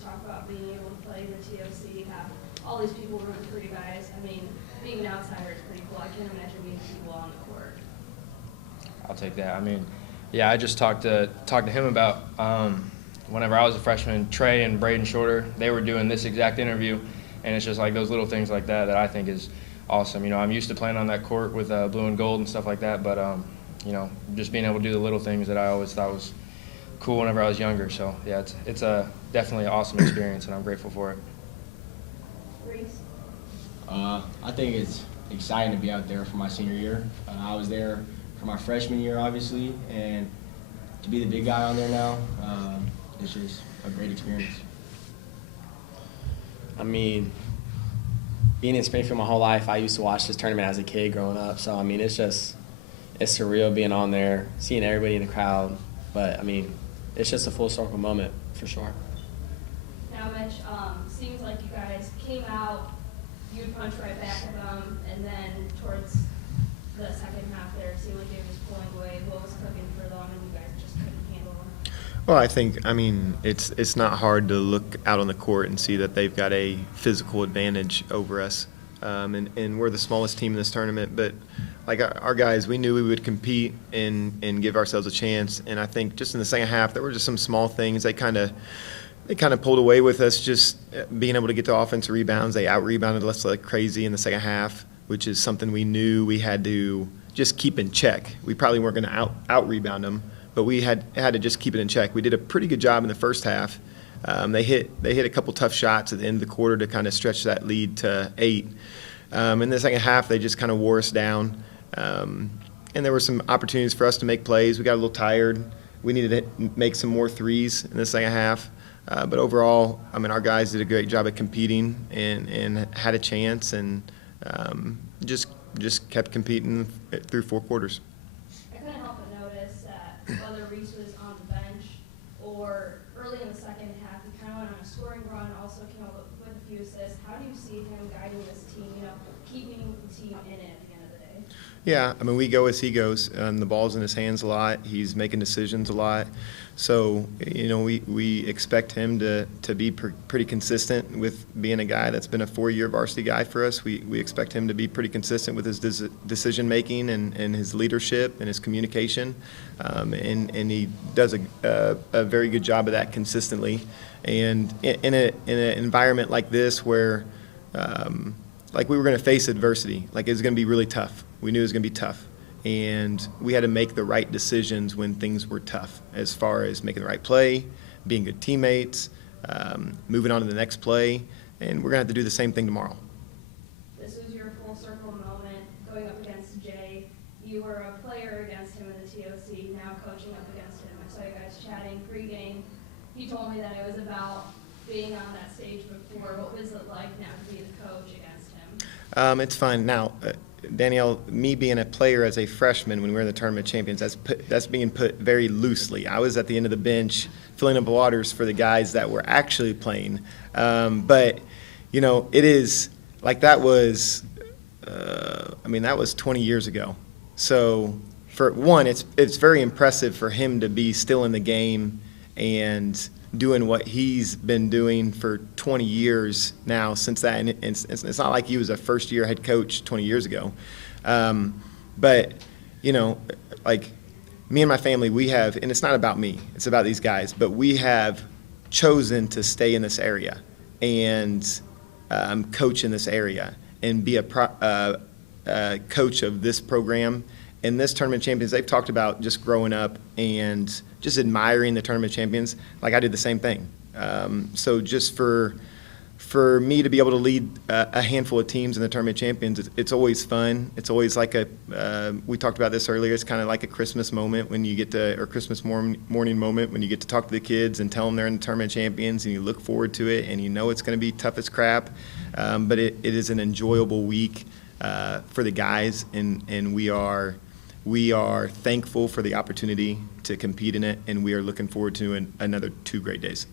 just talk about being able to play in the TOC, have all these people rooting for you guys. I mean, being an outsider is pretty cool. I can't imagine being people on the court. I'll take that. I mean, yeah, I just talked to him about whenever I was a freshman, Trey and Braden Shorter, they were doing this exact interview, and it's just like those little things like that that I think is awesome. You know, I'm used to playing on that court with blue and gold and stuff like that, but you know, just being able to do the little things that I always thought was cool whenever I was younger. So yeah, it's a definitely an awesome experience, and I'm grateful for it. Reese? I think it's exciting to be out there for my senior year. I was there for my freshman year, obviously, and to be the big guy on there now, it's just a great experience. I mean, being in Springfield my whole life, I used to watch this tournament as a kid growing up. So, I mean, it's surreal being on there, seeing everybody in the crowd. But, I mean, it's just a full circle moment for sure. Now, Mitch, seems like you guys came out, you would punch right back at them, and then towards the second half there, it seemed like it was pulling away. What was cooking for them, and you guys just couldn't handle them? Well, I mean, it's not hard to look out on the court and see that they've got a physical advantage over us, and we're the smallest team in this tournament. But like our guys, we knew we would compete and give ourselves a chance. And I think just in the second half, there were just some small things. They kind of pulled away with us, just being able to get to offensive rebounds. They out-rebounded us like crazy in the second half, which is something we knew we had to just keep in check. We probably weren't going to out-rebound them, but we had to just keep it in check. We did a pretty good job in the first half. They hit a couple tough shots at the end of the quarter to kind of stretch that lead to 8. In the second half, they just kind of wore us down. And there were some opportunities for us to make plays. We got a little tired. We needed to make some more threes in the second half. But overall, I mean, our guys did a great job at competing and had a chance and just kept competing through 4 quarters. I couldn't help but notice that whether Reese was on the bench or early in the second half, he kind of went on a scoring run, also came up with a few assists. How do you see him guiding this team, you know, keeping the team in it at the end of the day? Yeah, I mean, we go as he goes. The ball's in his hands a lot. He's making decisions a lot. So, you know, we expect him to be pretty consistent with being a guy that's been a 4-year varsity guy for us. We expect him to be pretty consistent with his decision-making and his leadership and his communication. And he does a very good job of that consistently. And in an environment like this where, like we were going to face adversity, like it was going to be really tough. We knew it was going to be tough. And we had to make the right decisions when things were tough, as far as making the right play, being good teammates, moving on to the next play, and we're going to have to do the same thing tomorrow. This was your full circle moment going up against Jay. You were a player against him in the TOC, now coaching up against him. I saw you guys chatting pregame. He told me that it was about being on that stage before. What was it like now to be the coach against him? It's fun. Now, Danielle, me being a player as a freshman when we were in the tournament champions, that's being put very loosely. I was at the end of the bench filling up waters for the guys that were actually playing. But, you know, it is like that was, that was 20 years ago. So, for one, it's very impressive for him to be still in the game and doing what he's been doing for 20 years now since that. And it's not like he was a first-year head coach 20 years ago. But, you know, like me and my family, we have, and it's not about me, it's about these guys, but we have chosen to stay in this area and coach in this area and be a coach of this program. And this tournament champions, they've talked about just growing up and just admiring the tournament champions. Like I did the same thing. So just for me to be able to lead a handful of teams in the tournament champions, it's always fun. It's always like we talked about this earlier, it's kind of like a Christmas moment when you get to, or Christmas morning moment when you get to talk to the kids and tell them they're in the tournament champions and you look forward to it and you know it's going to be tough as crap. But it is an enjoyable week for the guys, and we are thankful for the opportunity to compete in it, and we are looking forward to another 2 great days.